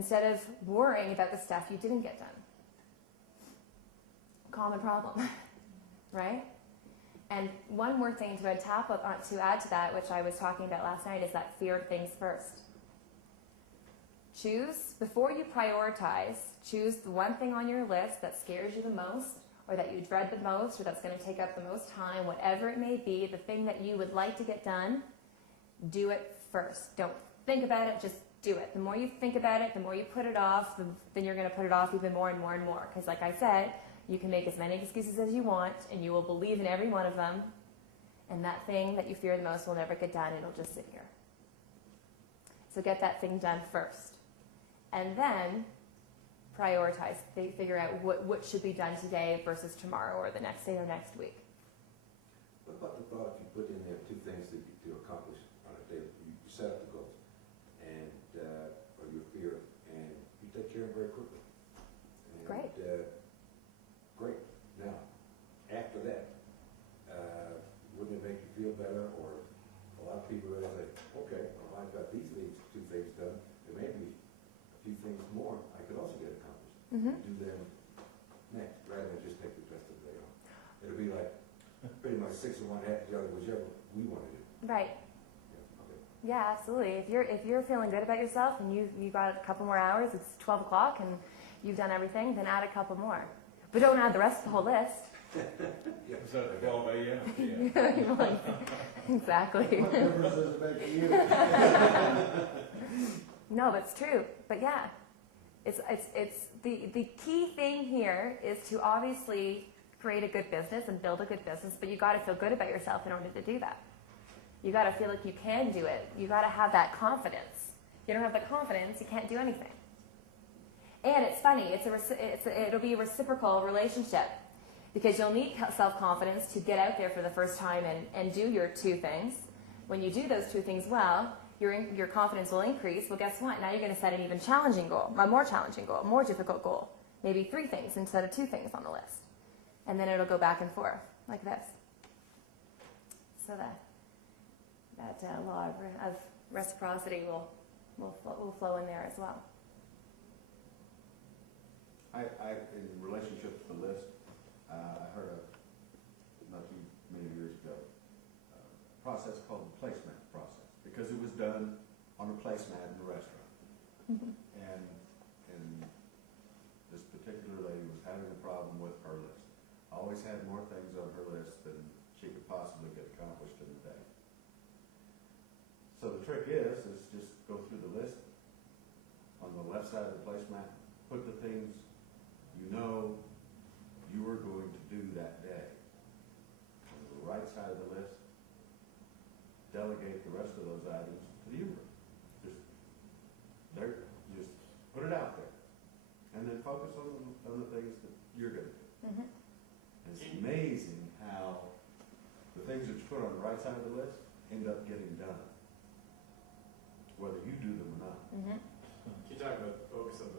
instead of worrying about the stuff you didn't get done. Common problem, right? And one more thing to add to that, which I was talking about last night, is that fear of things first. Before you prioritize, choose the one thing on your list that scares you the most, or that you dread the most, or that's going to take up the most time, whatever it may be, the thing that you would like to get done, do it first. Don't think about it, just do it. The more you think about it, the more you put it off, then you're going to put it off even more and more and more. Because like I said, you can make as many excuses as you want, and you will believe in every one of them, and that thing that you fear the most will never get done. It'll just sit here. So get that thing done first. And then prioritize. Figure out what should be done today versus tomorrow or the next day or next week. What about the thought if you put in there 2 things to accomplish on a day? You set up the goals and or your fear, and you take care of them very quickly. And, great. Great. Now, after that, wouldn't it make you feel better? Or a lot of people are like, okay, well, I've got these 2 things done. There may be a few things more I could also get accomplished. Mm-hmm. Do them next, rather than just take the rest of the day off. It'll be like pretty much 6 of one, half the other, whichever we want to do. Right. Yeah, okay. Yeah, absolutely. If you're feeling good about yourself and you got a couple more hours, it's 12 o'clock and you've done everything, then add a couple more. But don't add the rest of the whole list. Yeah. Is that 12 a.m.? Yeah. Exactly. What difference does it make to you? No, that's true. But yeah, it's the key thing here is to obviously create a good business and build a good business, but you got to feel good about yourself in order to do that. You got to feel like you can do it. You got to have that confidence. If you don't have the confidence, you can't do anything. And it's funny. It'll be a reciprocal relationship, because you'll need self-confidence to get out there for the first time and do your 2 things. When you do those 2 things well, your confidence will increase. Well, guess what? Now you're going to set an even challenging goal, a more challenging goal, a more difficult goal. Maybe 3 things instead of 2 things on the list. And then it'll go back and forth like this. So that law of reciprocity will flow in there as well. In relationship to the list, I heard not too many years ago a process called the placemat process, because it was done on a placemat in the restaurant. And this particular lady was having a problem with her list. Always had more things on her list than she could possibly get accomplished in a day. So the trick is just go through the list. On the left side of the placemat, put the things you know you are going to do that day. On the right side of the list, delegate the rest of those items to the universe. Just put it out there, and then focus on the things that you're going to do. Mm-hmm. It's amazing how the things that you put on the right side of the list end up getting done, whether you do them or not. Mm-hmm. You talk about focus on